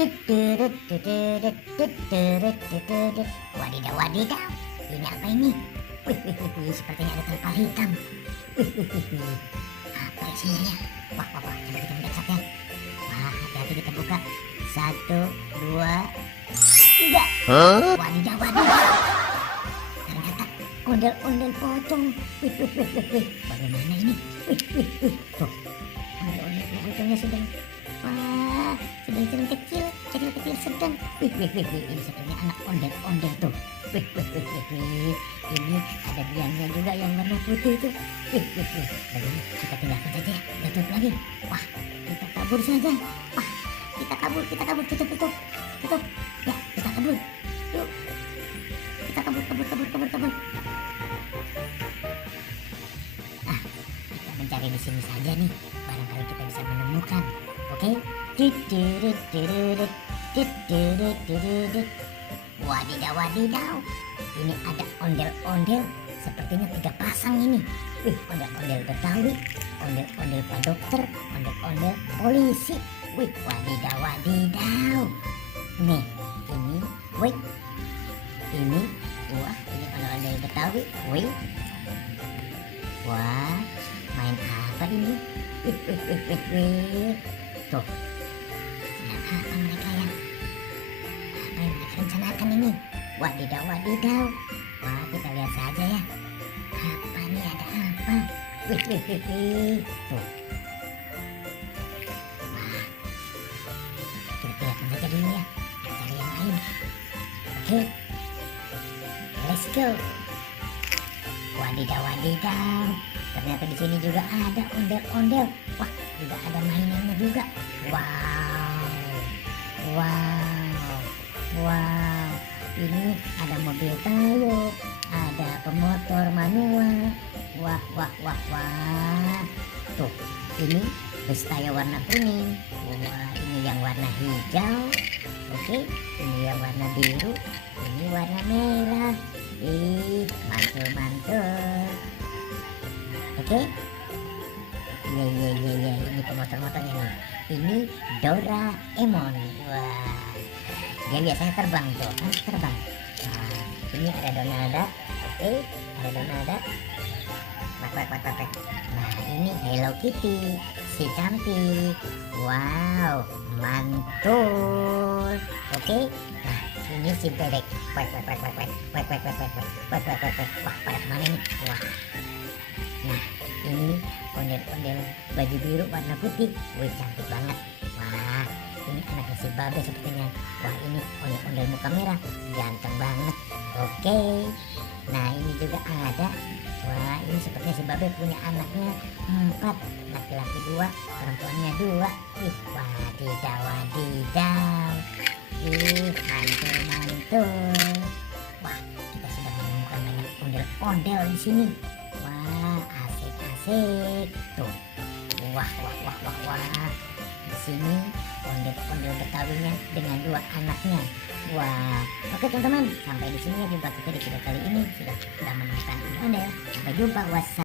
Wadidaw, wadidaw. Ini apa ini? Sepertinya ada terpal hitam. Apa isinya ya? Wah, coba kita lihat ya. Wah, hati-hati kita buka. 1, 2, 3. Wadidaw, wadidaw. Ternyata ondel-ondel pocong. Bagaimana ini? Tuh, ondel-ondel pocongnya sedang kecil sedang. Ini sepertinya anak ondel-ondel tuh. Ini ada biangnya juga yang warna putih tuh. Bagaimana kita tinggalkan saja ya, nggak tutup lagi. Wah, kita kabur saja. Wah, kita kabur, tutup. Ya, kita kabur. Yuk, kita kabur. Kita mencari di sini saja nih. Barangkali kita bisa menemukan. Oke? Wadidaw, wadidaw. Ini ada ondel-ondel. Sepertinya 3 pasang ini. Ondel-ondel Betawi, ondel-ondel Pak Dokter, ondel-ondel polisi. Wadidaw, wadidaw. Nih, ini, ini, wah, ini ondel-ondel Betawi. Wah, main apa ini? Tuh, sedang apa mereka ya? Apa yang mereka rencanakan ini? Wadidaw, wadidaw. Wah, kita lihat saja ya. Apa nih, ada apa? Tuh. Wah, kita lihat saja dulu ya. Cari yang lain. Oke, let's go. Wadidaw, wadidaw. Ternyata di sini juga ada ondel-ondel. Wah, juga ada mainannya juga. Wow. Ini ada mobil Tayo, ada pemotor manual. Wah. Tuh, ini bus Tayo warna kuning. Wah, ini yang warna hijau. Oke, ini yang warna biru. Ini warna merah. Mantul. Oke. Iya, ini pemotor-motornya nih. Ini Doraemon. Wah, dia biasanya terbang tuh, terbang. Nah, ini ada Donalda. Oke, ada Donalda. Nah, ini Hello Kitty, si cantik. Wow, mantul. Oke. Nah, ini si bebek. Wah, pada kemana nih? Wah. Nah, ini ondel-ondel baju biru warna putih. Cantik banget. Wah, ini anaknya si Babe sepertinya. Wah, ini ondel-ondel muka merah, ganteng banget. Oke. Nah, ini juga ada. Wah, ini sepertinya si Babe punya anaknya 4, laki-laki 2, perempuannya 2. Wadidaw, wadidaw. Mantul. Wah, kita sudah menemukan banyak ondel-ondel di sini. Wah, asik. Tuh. Wah. Di sini ondel-ondel Betawinya dengan 2 anaknya. Wah. Oke teman-teman, sampai di sini ya jumpa kita di video kali ini. Sudah menemukan ondel-ondel. Sampai jumpa. Wassalam.